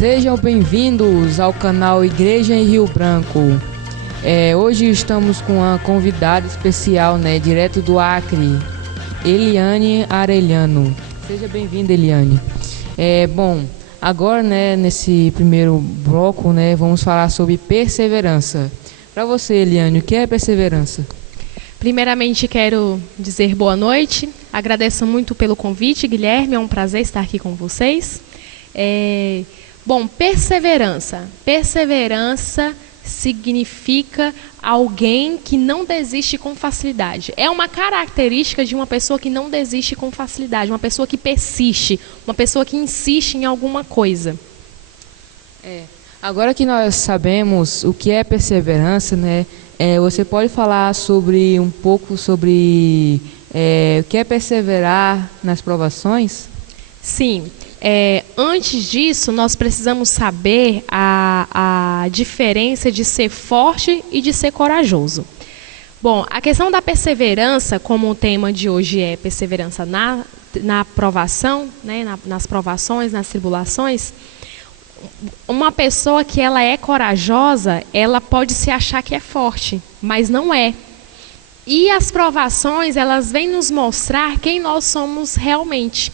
Sejam bem-vindos ao canal Igreja em Rio Branco. Hoje estamos com uma convidada especial, direto do Acre, Eliane Arellano. Seja bem-vinda, Eliane. Agora, nesse primeiro bloco, vamos falar sobre perseverança. Para você, Eliane, o que é perseverança? Primeiramente, quero dizer boa noite. Agradeço muito pelo convite, Guilherme. É um prazer estar aqui com vocês. Perseverança. Perseverança significa alguém que não desiste com facilidade. É uma característica de uma pessoa que não desiste com facilidade, uma pessoa que persiste, uma pessoa que insiste em alguma coisa. Agora que nós sabemos o que é perseverança, você pode falar um pouco sobre o que é perseverar nas provações? Sim. Antes disso, nós precisamos saber a diferença de ser forte e de ser corajoso. Bom, a questão da perseverança, como o tema de hoje é perseverança na provação, nas provações, nas tribulações, uma pessoa que ela é corajosa, ela pode se achar que é forte, mas não é. E as provações, elas vêm nos mostrar quem nós somos realmente.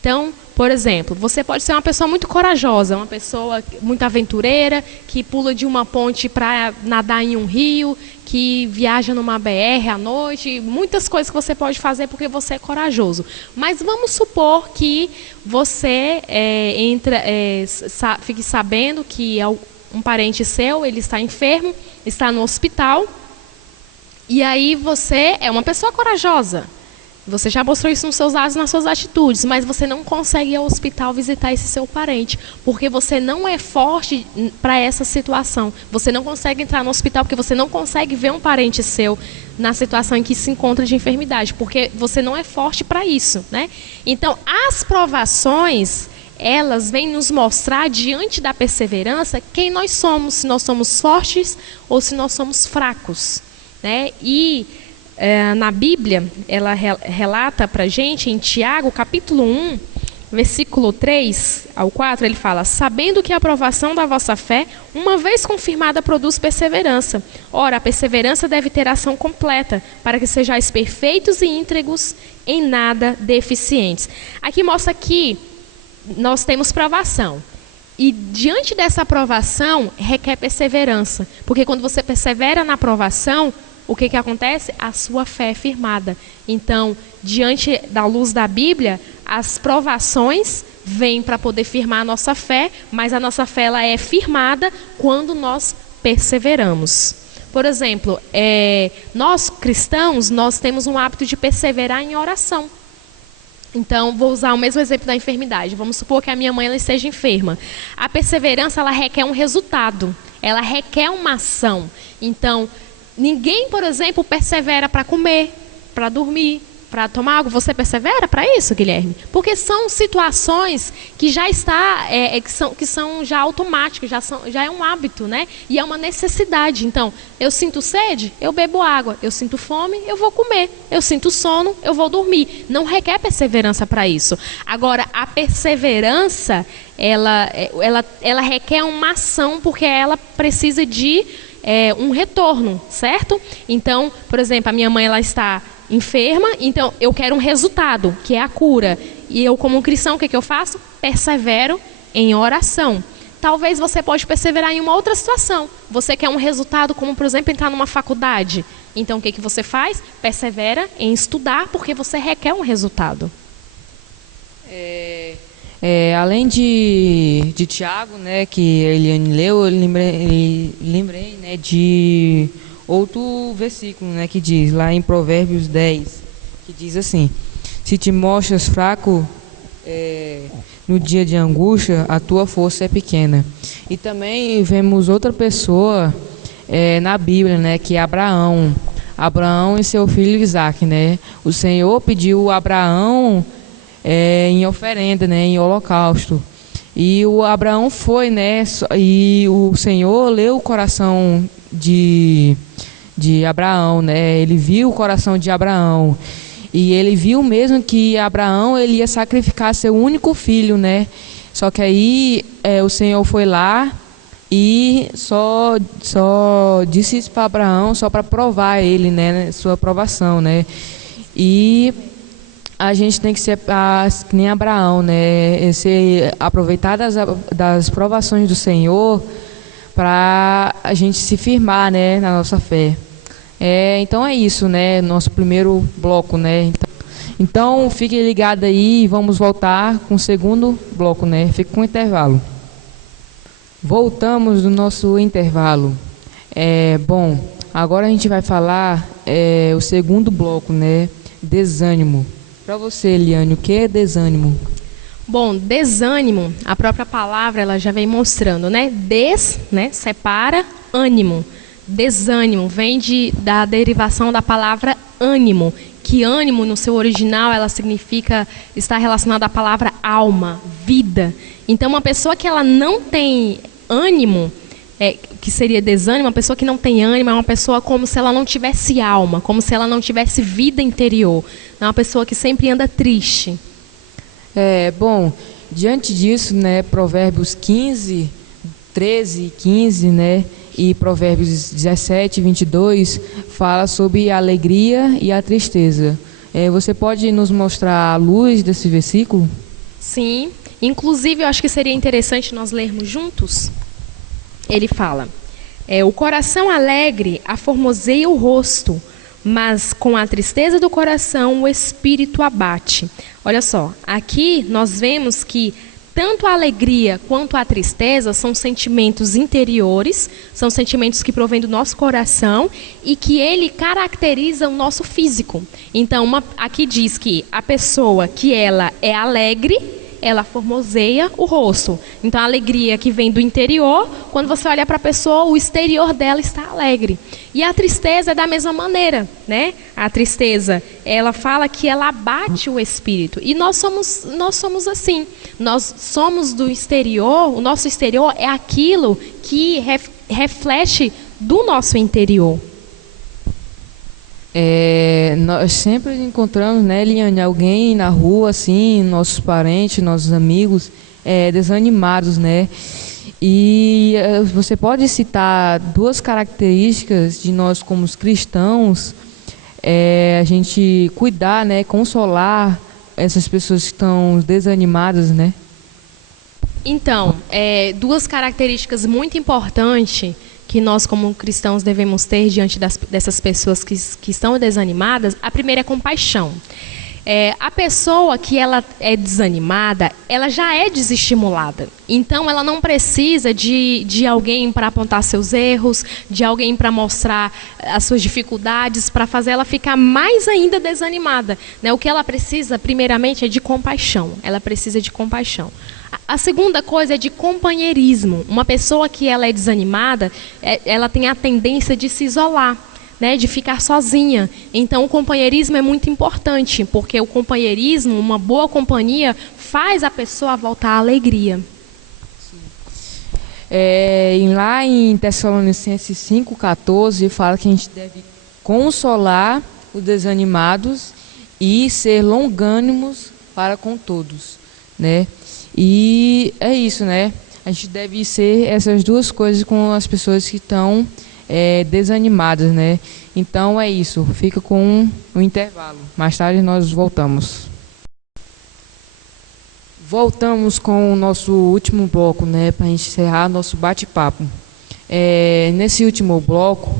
Então, por exemplo, você pode ser uma pessoa muito corajosa, uma pessoa muito aventureira, que pula de uma ponte para nadar em um rio, que viaja numa BR à noite, muitas coisas que você pode fazer porque você é corajoso. Mas vamos supor que você fique sabendo que um parente seu, ele está enfermo, está no hospital, e aí você é uma pessoa corajosa. Você já mostrou isso nos seus atos, nas suas atitudes, mas você não consegue ir ao hospital visitar esse seu parente, porque você não é forte para essa situação. Você não consegue entrar no hospital porque você não consegue ver um parente seu na situação em que se encontra de enfermidade, porque você não é forte para isso, Então, as provações, elas vêm nos mostrar, diante da perseverança, quem nós somos, se nós somos fortes ou se nós somos fracos, na Bíblia, ela relata para a gente, em Tiago, capítulo 1, versículo 3 ao 4, ele fala: sabendo que a aprovação da vossa fé, uma vez confirmada, produz perseverança. Ora, a perseverança deve ter ação completa, para que sejais perfeitos e íntegros, em nada deficientes. Aqui mostra que nós temos provação. E diante dessa provação, requer perseverança. Porque quando você persevera na provação, o que acontece? A sua fé é firmada. Então, diante da luz da Bíblia, as provações vêm para poder firmar a nossa fé, mas a nossa fé ela é firmada quando nós perseveramos. Por exemplo, nós cristãos, nós temos um hábito de perseverar em oração. Então, vou usar o mesmo exemplo da enfermidade. Vamos supor que a minha mãe ela esteja enferma. A perseverança ela requer um resultado, ela requer uma ação. Então, ninguém, por exemplo, persevera para comer, para dormir, para tomar água. Você persevera para isso, Guilherme? Porque são situações que já que são já automáticas, já é um hábito, E é uma necessidade. Então, eu sinto sede, eu bebo água. Eu sinto fome, eu vou comer. Eu sinto sono, eu vou dormir. Não requer perseverança para isso. Agora, a perseverança, ela requer uma ação, porque ela precisa de um retorno, certo? Então, por exemplo, a minha mãe ela está enferma, então eu quero um resultado, que é a cura. E eu, como cristão, o que eu faço? Persevero em oração. Talvez você pode perseverar em uma outra situação. Você quer um resultado, como, por exemplo, entrar numa faculdade. Então, o que você faz? Persevera em estudar, porque você requer um resultado. Além de Tiago, que a Eliane leu, eu lembrei de outro versículo, que diz, lá em Provérbios 10, que diz assim: se te mostras fraco no dia de angústia, a tua força é pequena. E também vemos outra pessoa na Bíblia, que é Abraão e seu filho Isaque, O Senhor pediu a Abraão em oferenda, em holocausto. E o Abraão foi, e o Senhor leu o coração de Abraão, Ele viu o coração de Abraão. E ele viu mesmo que Abraão ele ia sacrificar seu único filho, Só que aí o Senhor foi lá e só disse isso para Abraão, só para provar ele, né, sua aprovação, né? E a gente tem que ser que nem Abraão, né? Aproveitar das provações do Senhor para a gente se firmar, né, na nossa fé. Então é isso, né? Nosso primeiro bloco, né? Então fique ligado aí e vamos voltar com o segundo bloco, né? Fique com o intervalo. Voltamos do nosso intervalo. Bom, agora a gente vai falar o segundo bloco, né? Desânimo. Para você, Eliane, o que é desânimo? Bom, desânimo, a própria palavra ela já vem mostrando, né? Né? Separa, ânimo. Desânimo vem da derivação da palavra ânimo, que ânimo no seu original ela significa, está relacionada à palavra alma, vida. Então uma pessoa que ela não tem ânimo, que seria desânimo, uma pessoa que não tem ânimo é uma pessoa como se ela não tivesse alma, como se ela não tivesse vida interior. É uma pessoa que sempre anda triste. Bom, diante disso, né, Provérbios 15, 13 e 15, né, e Provérbios 17 e 22 fala sobre a alegria e a tristeza. Você pode nos mostrar a luz desse versículo? Sim, inclusive eu acho que seria interessante nós lermos juntos. Ele fala, o coração alegre aformoseia o rosto, mas com a tristeza do coração o espírito abate. Olha só, aqui nós vemos que tanto a alegria quanto a tristeza são sentimentos interiores, são sentimentos que provêm do nosso coração e que ele caracteriza o nosso físico. Então, aqui diz que a pessoa que ela é alegre, ela formoseia o rosto. Então, a alegria que vem do interior, quando você olha para a pessoa, o exterior dela está alegre. E a tristeza é da mesma maneira, né? A tristeza, ela fala que ela abate o espírito. E nós somos assim. Nós somos do exterior, o nosso exterior é aquilo que reflete do nosso interior. Nós sempre encontramos, né, Eliane, alguém na rua, assim, nossos parentes, nossos amigos, desanimados, né? E você pode citar duas características de nós como cristãos, a gente cuidar, né, consolar essas pessoas que estão desanimadas, né? Então, duas características muito importantes que nós como cristãos devemos ter diante dessas pessoas que estão desanimadas. A primeira é compaixão. A pessoa que ela é desanimada, ela já é desestimulada. Então, ela não precisa de alguém para apontar seus erros, de alguém para mostrar as suas dificuldades, para fazer ela ficar mais ainda desanimada, né? O que ela precisa, primeiramente, é de compaixão. Ela precisa de compaixão. A segunda coisa é de companheirismo. Uma pessoa que ela é desanimada, ela tem a tendência de se isolar, né, de ficar sozinha. Então o companheirismo é muito importante, porque o companheirismo, uma boa companhia, faz a pessoa voltar à alegria. Lá em Tessalonicenses 5,14 fala que a gente deve consolar os desanimados e ser longânimos para com todos, né? E é isso, né? A gente deve ser essas duas coisas com as pessoas que estão desanimadas, né? Então é isso, fica com um intervalo. Mais tarde nós voltamos. Voltamos com o nosso último bloco, né? Para encerrar nosso bate-papo. Nesse último bloco,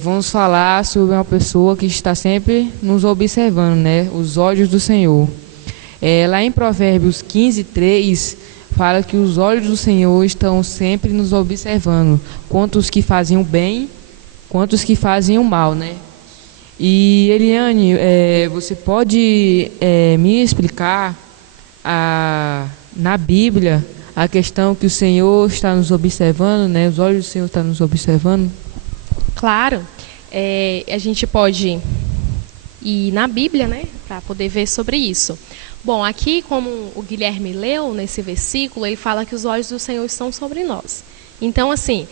vamos falar sobre uma pessoa que está sempre nos observando, né? Os olhos do Senhor. Lá em Provérbios 15:3 fala que os olhos do Senhor estão sempre nos observando, quanto os que fazem o bem, quanto os que fazem o mal, né? E Eliane, você pode me explicar na Bíblia a questão que o Senhor está nos observando, né? Os olhos do Senhor estão nos observando? Claro, a gente pode ir na Bíblia, né, para poder ver sobre isso. Bom, aqui, como o Guilherme leu nesse versículo, ele fala que os olhos do Senhor estão sobre nós. Então, assim,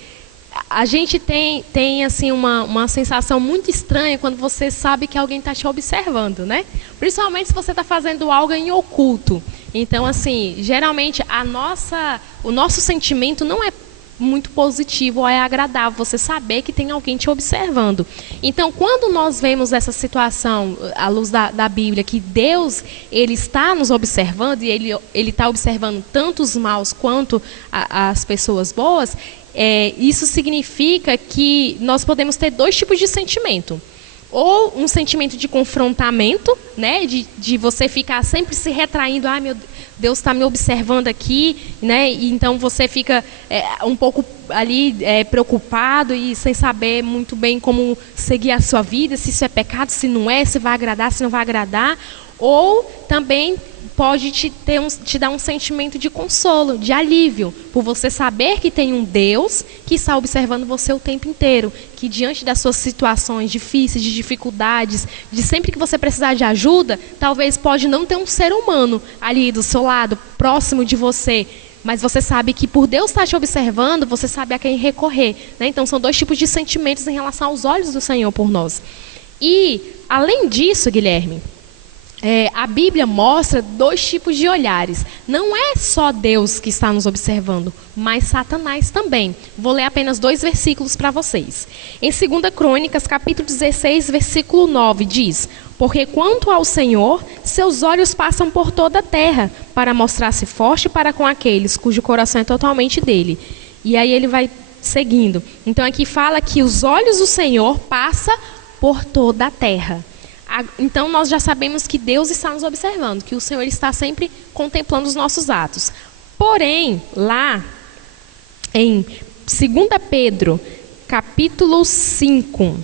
a gente tem assim, uma sensação muito estranha quando você sabe que alguém está te observando, né? Principalmente se você está fazendo algo em oculto. Então, assim, geralmente o nosso sentimento não é muito positivo ou é agradável você saber que tem alguém te observando. Então, quando nós vemos essa situação à luz da Bíblia, que Deus ele está nos observando e ele está observando tanto os maus quanto as pessoas boas, isso significa que nós podemos ter dois tipos de sentimento. Ou um sentimento de confrontamento, né, de você ficar sempre se retraindo, meu Deus está me observando aqui, né, e então você fica um pouco ali preocupado e sem saber muito bem como seguir a sua vida, se isso é pecado, se não é, se vai agradar, se não vai agradar. Ou também pode te dar um sentimento de consolo, de alívio, por você saber que tem um Deus que está observando você o tempo inteiro, que diante das suas situações difíceis, de dificuldades, de sempre que você precisar de ajuda, talvez pode não ter um ser humano ali do seu lado, próximo de você, mas você sabe que por Deus estar te observando, você sabe a quem recorrer, né? Então são dois tipos de sentimentos em relação aos olhos do Senhor por nós. E, além disso, Guilherme, a Bíblia mostra dois tipos de olhares. Não é só Deus que está nos observando, mas Satanás também. Vou ler apenas 2 versículos para vocês. Em 2 Crônicas, capítulo 16, versículo 9, diz: porque quanto ao Senhor, seus olhos passam por toda a terra, para mostrar-se forte para com aqueles cujo coração é totalmente dele. E aí ele vai seguindo. Então aqui fala que os olhos do Senhor passam por toda a terra. Então nós já sabemos que Deus está nos observando, que o Senhor está sempre contemplando os nossos atos. Porém, lá em 2 Pedro, capítulo 5,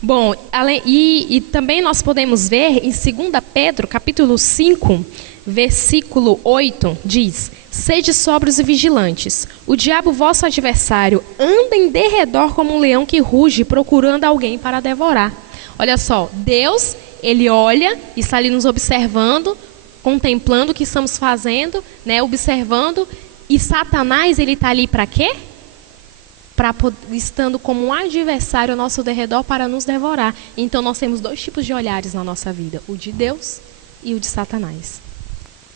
bom, e também nós podemos ver em 2 Pedro, capítulo 5, versículo 8, diz: sede sóbrios e vigilantes. O diabo, vosso adversário, anda em derredor como um leão que ruge, procurando alguém para devorar. Olha só, Deus, ele olha, está ali nos observando, contemplando o que estamos fazendo, né, observando. E Satanás, ele está ali para quê? Estando como um adversário ao nosso derredor para nos devorar. Então nós temos dois tipos de olhares na nossa vida: o de Deus e o de Satanás.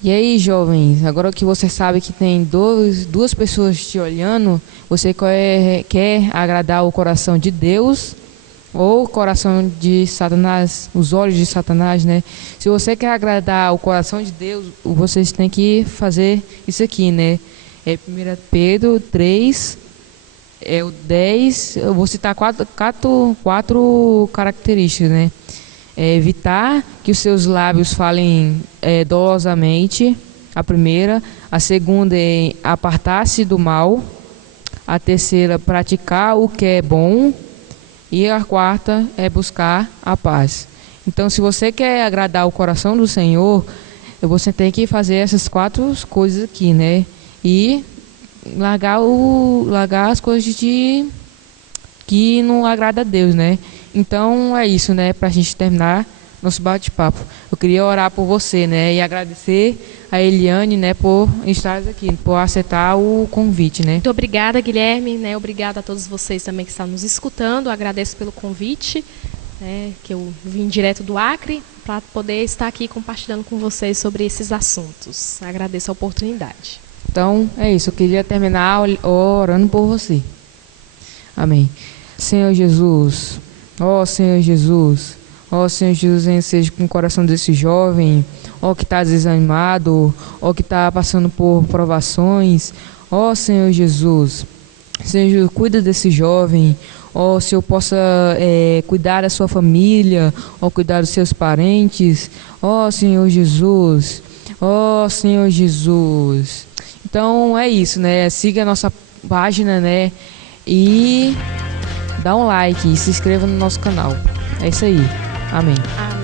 E aí, jovens, agora que você sabe que tem duas pessoas te olhando, você quer agradar o coração de Deus ou o coração de Satanás, os olhos de Satanás, né? Se você quer agradar o coração de Deus, vocês têm que fazer isso aqui, né? 1 Pedro 3, o 10, eu vou citar quatro características, né? Evitar que os seus lábios falem dolosamente, a primeira. A segunda é apartar-se do mal. A terceira, praticar o que é bom. E a quarta é buscar a paz. Então, se você quer agradar o coração do Senhor, você tem que fazer essas 4 coisas aqui, né? E largar as coisas que não agrada a Deus, né? Então é isso, né? Pra gente terminar nosso bate-papo. Eu queria orar por você, né? E agradecer a Eliane, né? Por estar aqui, por aceitar o convite, né? Muito obrigada, Guilherme, né? Obrigada a todos vocês também que estão nos escutando. Agradeço pelo convite, né? Que eu vim direto do Acre para poder estar aqui compartilhando com vocês sobre esses assuntos. Agradeço a oportunidade. Então é isso. Eu queria terminar orando por você. Amém. Senhor Jesus. Ó Senhor Jesus, seja com o coração desse jovem, que está desanimado, que está passando por provações. Ó Senhor Jesus, Senhor, cuida desse jovem. Senhor, possa cuidar da sua família, cuidar dos seus parentes. Senhor Jesus, Senhor Jesus. Então é isso, né? Siga a nossa página, né? E dá um like e se inscreva no nosso canal. É isso aí. Amém. Amém.